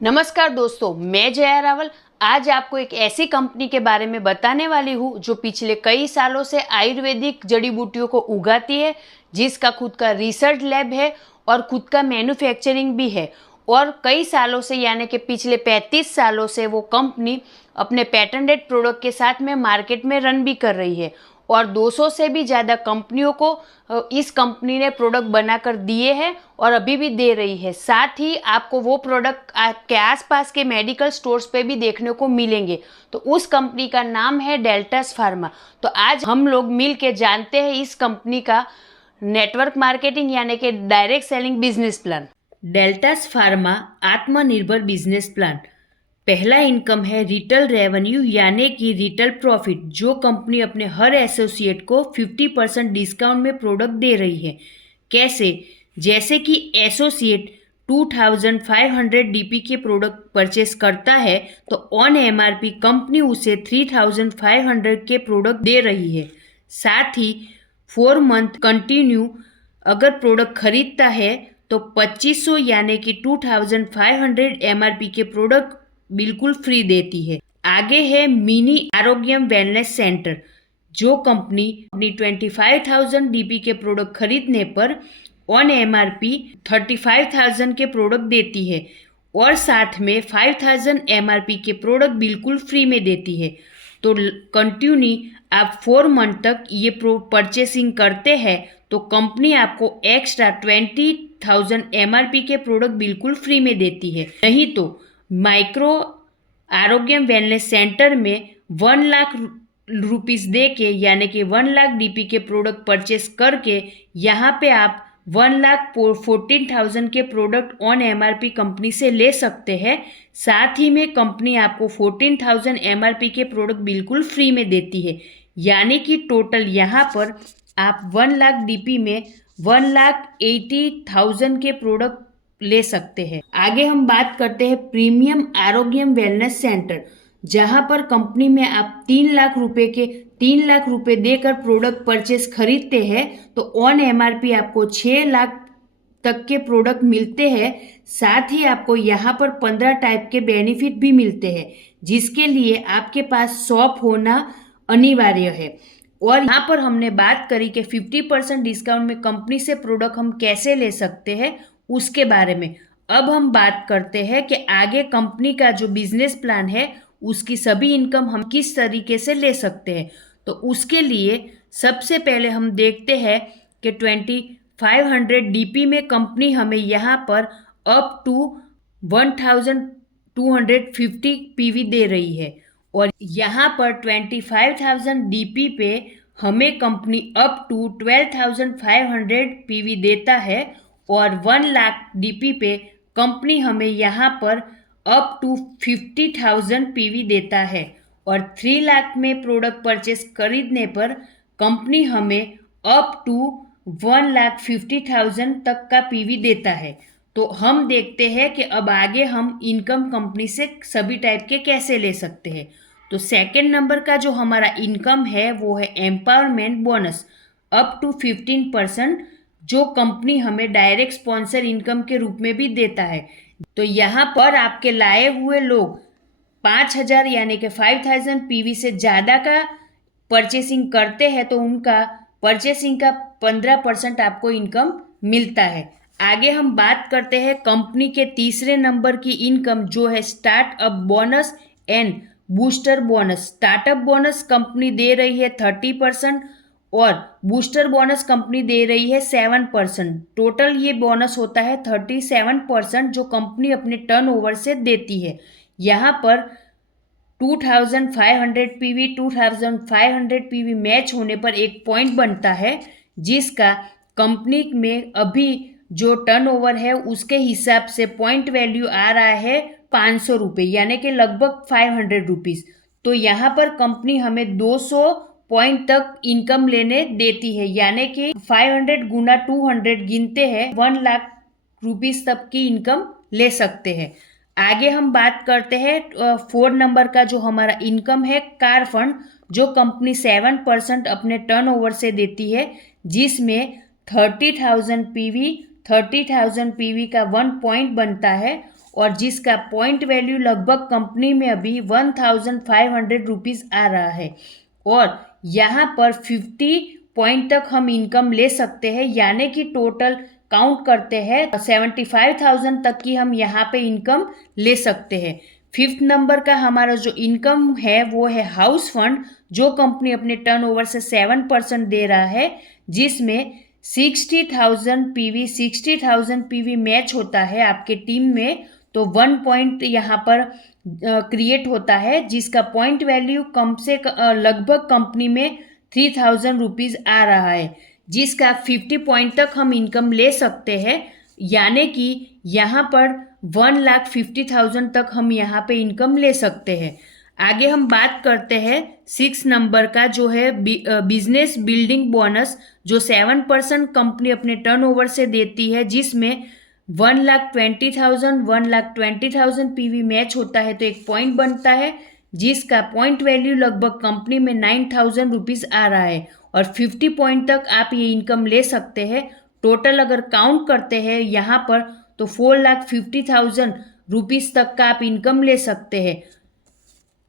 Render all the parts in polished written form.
नमस्कार दोस्तों, मैं जया रावल आज आपको एक ऐसी कंपनी के बारे में बताने वाली हूँ जो पिछले कई सालों से आयुर्वेदिक जड़ी बूटियों को उगाती है, जिसका खुद का रिसर्च लैब है और खुद का मैन्युफैक्चरिंग भी है। और कई सालों से यानी कि पिछले 35 सालों से वो कंपनी अपने पेटेंटेड प्रोडक्ट के साथ में मार्केट में रन भी कर रही है और 200 से भी ज़्यादा कंपनियों को इस कंपनी ने प्रोडक्ट बनाकर दिए हैं और अभी भी दे रही है। साथ ही आपको वो प्रोडक्ट आपके आसपास के मेडिकल स्टोर्स पे भी देखने को मिलेंगे। तो उस कंपनी का नाम है डेल्टस फार्मा। तो आज हम लोग मिल के जानते हैं इस कंपनी का नेटवर्क मार्केटिंग यानी कि direct selling business plan. Deltas Pharma आत्मनिर्भर बिजनेस प्लान। पहला इनकम है रिटेल रेवेन्यू यानी कि रिटेल प्रॉफिट, जो कंपनी अपने हर एसोसिएट को 50% डिस्काउंट में प्रोडक्ट दे रही है। कैसे? जैसे कि एसोसिएट 2500 डीपी के प्रोडक्ट परचेस करता है तो ऑन एमआरपी कंपनी उसे 3500 के प्रोडक्ट दे रही है। साथ ही 4 मंथ कंटिन्यू अगर प्रोडक्ट खरीदता है तो 2500 यानी कि 2500 एमआरपी के प्रोडक्ट बिल्कुल फ्री देती है। आगे है मिनी आरोग्यम वेलनेस सेंटर, जो कंपनी अपनी 25,000 डीपी के प्रोडक्ट खरीदने पर ऑन एमआरपी 35,000 के प्रोडक्ट देती है और साथ में 5,000 एमआरपी के प्रोडक्ट बिल्कुल फ्री में देती है। तो कंटिन्यू आप 4 मंथ तक ये परचेसिंग करते हैं तो कंपनी आपको एक्स्ट्रा 20,000 एमआरपी के प्रोडक्ट बिल्कुल फ्री में देती है। नहीं तो माइक्रो आरोग्यम वेलनेस सेंटर में 1 लाख रुपीस दे के यानी कि 1 लाख डीपी के प्रोडक्ट परचेस करके यहाँ पे आप 1,14,000 के प्रोडक्ट ऑन एमआरपी कंपनी से ले सकते हैं। साथ ही में कंपनी आपको 14,000 एमआरपी के प्रोडक्ट बिल्कुल फ्री में देती है, यानी कि टोटल यहाँ पर आप 1 लाख डीपी में 1,80,000 के प्रोडक्ट ले सकते हैं। आगे हम बात करते हैं प्रीमियम आरोग्यम वेलनेस सेंटर, जहां पर कंपनी में आप 3 लाख रुपए देकर प्रोडक्ट परचेस खरीदते हैं तो ऑन एमआरपी आपको 6 लाख तक के प्रोडक्ट मिलते हैं। साथ ही आपको यहाँ पर 15 टाइप के बेनिफिट भी मिलते हैं, जिसके लिए आपके पास शॉप होना अनिवार्य है। और यहाँ पर हमने बात करी कि 50% डिस्काउंट में कंपनी से प्रोडक्ट हम कैसे ले सकते हैं उसके बारे में। अब हम बात करते हैं कि आगे कंपनी का जो बिजनेस प्लान है उसकी सभी इनकम हम किस तरीके से ले सकते हैं। तो उसके लिए सबसे पहले हम देखते हैं कि 2500 डीपी में कंपनी हमें यहाँ पर अप टू 1250 पीवी दे रही है और यहाँ पर 25,000 डीपी पे हमें कंपनी अप टू 12,500 पीवी देता है और 1 लाख डीपी पे कंपनी हमें यहाँ पर अप टू 50,000 पीवी देता है और 3 लाख में प्रोडक्ट परचेस खरीदने पर कंपनी हमें अप टू 1,50,000 तक का पीवी देता है। तो हम देखते हैं कि अब आगे हम इनकम कंपनी से सभी टाइप के कैसे ले सकते हैं। तो सेकंड नंबर का जो हमारा इनकम है वो है एम्पावरमेंट बोनस अप टू 15%, जो कंपनी हमें डायरेक्ट स्पॉन्सर इनकम के रूप में भी देता है। तो यहाँ पर आपके लाए हुए लोग 5,000 यानी कि 5,000 पीवी से ज़्यादा का परचेसिंग करते हैं तो उनका परचेसिंग का 15% आपको इनकम मिलता है। आगे हम बात करते हैं कंपनी के तीसरे नंबर की इनकम, जो है startup bonus and booster bonus. Startup bonus company दे रही है 30% और बूस्टर बोनस कंपनी दे रही है 7%। टोटल ये बोनस होता है 37% जो कंपनी अपने टर्नओवर से देती है। यहाँ पर 2,500 पीवी 2,500 पीवी मैच होने पर एक पॉइंट बनता है, जिसका कंपनी में अभी जो टर्नओवर है उसके हिसाब से पॉइंट वैल्यू आ रहा है 500 रुपये यानी कि लगभग 500 रुपीज़। तो यहाँ पर कंपनी हमें 200 पॉइंट तक इनकम लेने देती है, यानी कि 500 गुना 200 गिनते हैं 1 लाख रुपीज़ तक की इनकम ले सकते हैं। आगे हम बात करते हैं 4 नंबर का जो हमारा इनकम है कार फंड, जो कंपनी 7% अपने टर्नओवर से देती है, जिसमें 30,000 पीवी का 1 पॉइंट बनता है और जिसका पॉइंट वैल्यू लगभग कंपनी में अभी 1500 रुपीज़ आ रहा है। और यहाँ पर 50 पॉइंट तक हम इनकम ले सकते हैं, यानी कि टोटल काउंट करते हैं 75,000 तक की हम यहाँ पे इनकम ले सकते हैं। 5th नंबर का हमारा जो इनकम है वो है हाउस फंड, जो कंपनी अपने टर्नओवर से 7% दे रहा है, जिसमें 60,000 पीवी मैच होता है आपके टीम में, तो 1 पॉइंट यहाँ पर क्रिएट होता है, जिसका पॉइंट वैल्यू कम से लगभग कंपनी में 3,000 रुपीज़ आ रहा है, जिसका 50 पॉइंट तक हम इनकम ले सकते हैं, यानी कि यहाँ पर 1,50,000 तक हम यहाँ पे इनकम ले सकते हैं। आगे हम बात करते हैं 6 नंबर का, जो है बिजनेस बिल्डिंग बोनस, जो 7% कंपनी अपने टर्नओवर से देती है, जिसमें 1,20,000 पीवी मैच होता है तो एक पॉइंट बनता है, जिसका पॉइंट वैल्यू लगभग कंपनी में 9,000 रुपीज़ आ रहा है और 50 पॉइंट तक आप ये इनकम ले सकते हैं। टोटल अगर काउंट करते हैं यहाँ पर तो 4,50,000 रुपीज़ तक का आप इनकम ले सकते हैं।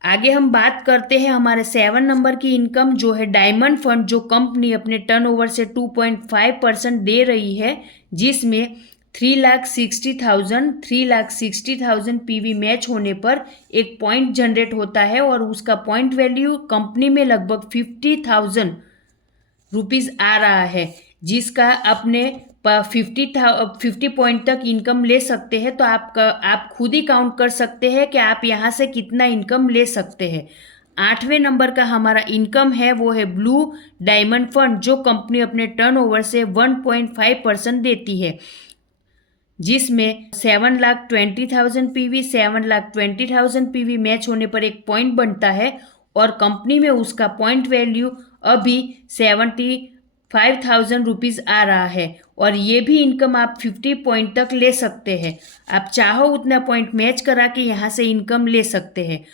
आगे हम बात करते हैं हमारे 7 नंबर की इनकम, जो है डायमंड फंड, जो कंपनी अपने टर्नओवर से 2.5% दे रही है, जिसमें 3,60,000 पीवी मैच होने पर एक पॉइंट जनरेट होता है और उसका पॉइंट वैल्यू कंपनी में लगभग 50,000 रुपीज़ आ रहा है, जिसका अपने 50 पॉइंट तक इनकम ले सकते हैं। तो आप खुद ही काउंट कर सकते हैं कि आप यहाँ से कितना इनकम ले सकते हैं। 8वें नंबर का हमारा इनकम है वो है ब्लू डायमंड फंड, जो कंपनी अपने टर्नओवर से 1.5% देती है, जिसमें 7,20,000 पीवी मैच होने पर एक पॉइंट बनता है और कंपनी में उसका पॉइंट वैल्यू अभी 75,000 रुपीज़ आ रहा है और ये भी इनकम आप 50 पॉइंट तक ले सकते हैं। आप चाहो उतना पॉइंट मैच करा के यहाँ से इनकम ले सकते हैं।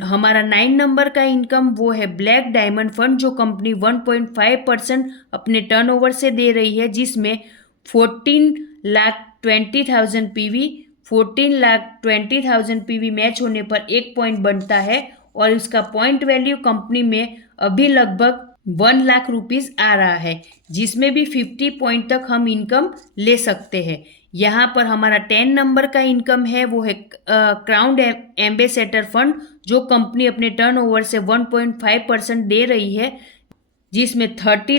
हमारा 9 नंबर का इनकम वो है ब्लैक डायमंड फंड, जो कंपनी 1.5% अपने टर्नओवर से दे रही है, जिसमें 14,20,000 पीवी मैच होने पर एक पॉइंट बनता है और इसका पॉइंट वैल्यू कंपनी में अभी लगभग 1 लाख रुपीज़ आ रहा है, जिसमें भी 50 पॉइंट तक हम इनकम ले सकते हैं। यहाँ पर हमारा 10 नंबर का इनकम है वो है क्राउन एम्बेसडर फंड, जो कंपनी अपने टर्नओवर से 1.5% दे रही है, जिसमें 30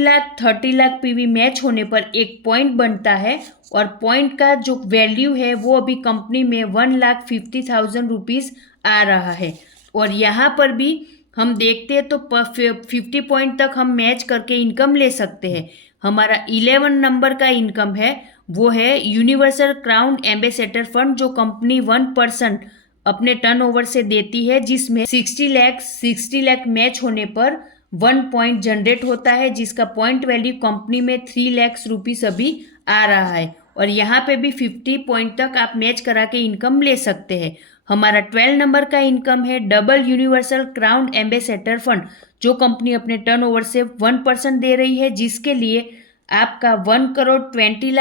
लाख पीवी मैच होने पर एक पॉइंट बनता है और पॉइंट का जो वैल्यू है वो अभी कंपनी में 1,50,000 रुपीज़ आ रहा है। और यहाँ पर भी हम देखते हैं तो 50 पॉइंट तक हम मैच करके इनकम ले सकते हैं। हमारा 11 नंबर का इनकम है वो है यूनिवर्सल क्राउन एम्बेसडर फंड, जो कंपनी 1% अपने टर्नओवर से देती है, जिसमें 60 लाख मैच होने पर 1 पॉइंट जनरेट होता है, जिसका पॉइंट वैल्यू कंपनी में 3 लाख रुपीज़ अभी आ रहा है और यहाँ पे भी 50 पॉइंट तक आप मैच करा के इनकम ले सकते हैं। हमारा 12 नंबर का इनकम है double universal crown ambassador fund, जो कंपनी अपने टर्नओवर से 1% दे रही है, जिसके लिए आपका 1,20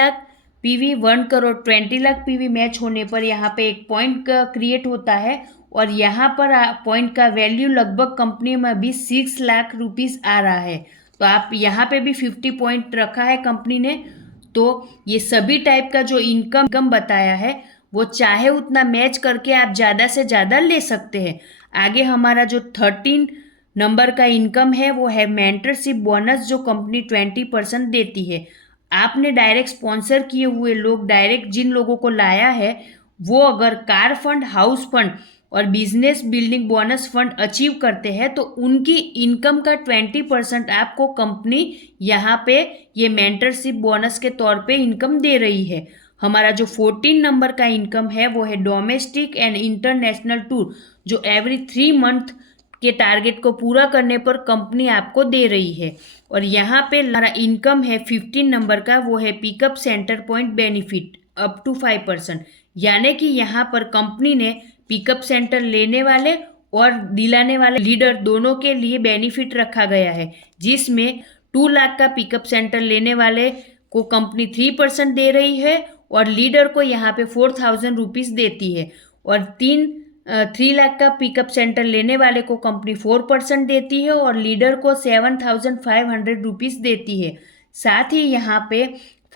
लाख पीवी मैच होने पर यहाँ पे एक पॉइंट क्रिएट होता है और यहाँ पर पॉइंट का वैल्यू लगभग कंपनी में अभी 6 लाख रुपीज़ आ रहा है। तो आप यहाँ पे भी 50 पॉइंट रखा है कंपनी ने। तो ये सभी टाइप का जो इनकम बताया है वो चाहे उतना मैच करके आप ज़्यादा से ज़्यादा ले सकते हैं। आगे हमारा जो 13 नंबर का इनकम है वो है मेंटरशिप बोनस, जो कंपनी 20% देती है। आपने डायरेक्ट स्पॉन्सर किए हुए लोग, डायरेक्ट जिन लोगों को लाया है, वो अगर कार फंड, हाउस फंड और business building bonus fund achieve करते हैं तो उनकी इनकम का 20% आपको कंपनी यहाँ पे ये मेंटरशिप बोनस के तौर पे इनकम दे रही है। हमारा जो 14 नंबर का इनकम है वो है डोमेस्टिक एंड इंटरनेशनल टूर, जो एवरी 3 मंथ के टारगेट को पूरा करने पर कंपनी आपको दे रही है। और यहाँ पे हमारा इनकम है 15 नंबर का, वो है pickup centre point benefit up to 5%, यानी कि यहाँ पर कंपनी ने पिकअप सेंटर लेने वाले और दिलाने वाले लीडर दोनों के लिए बेनिफिट रखा गया है, जिसमें 2 लाख का पिकअप सेंटर लेने वाले को कंपनी 3% दे रही है और लीडर को यहाँ पे 4,000 रुपीज़ देती है। और 3 लाख का पिकअप सेंटर लेने वाले को कंपनी 4% देती है और लीडर को 7,500 रुपीज़ देती है। साथ ही यहाँ पे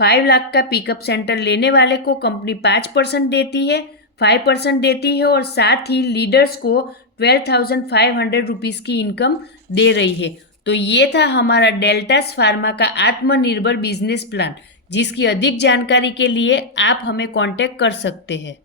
5 लाख का पिकअप सेंटर लेने वाले को कंपनी 5% देती है, 5% देती है और साथ ही लीडर्स को 12,500 रुपीज़ की इनकम दे रही है। तो ये था हमारा डेल्टास फार्मा का आत्मनिर्भर बिजनेस प्लान, जिसकी अधिक जानकारी के लिए आप हमें कांटेक्ट कर सकते हैं।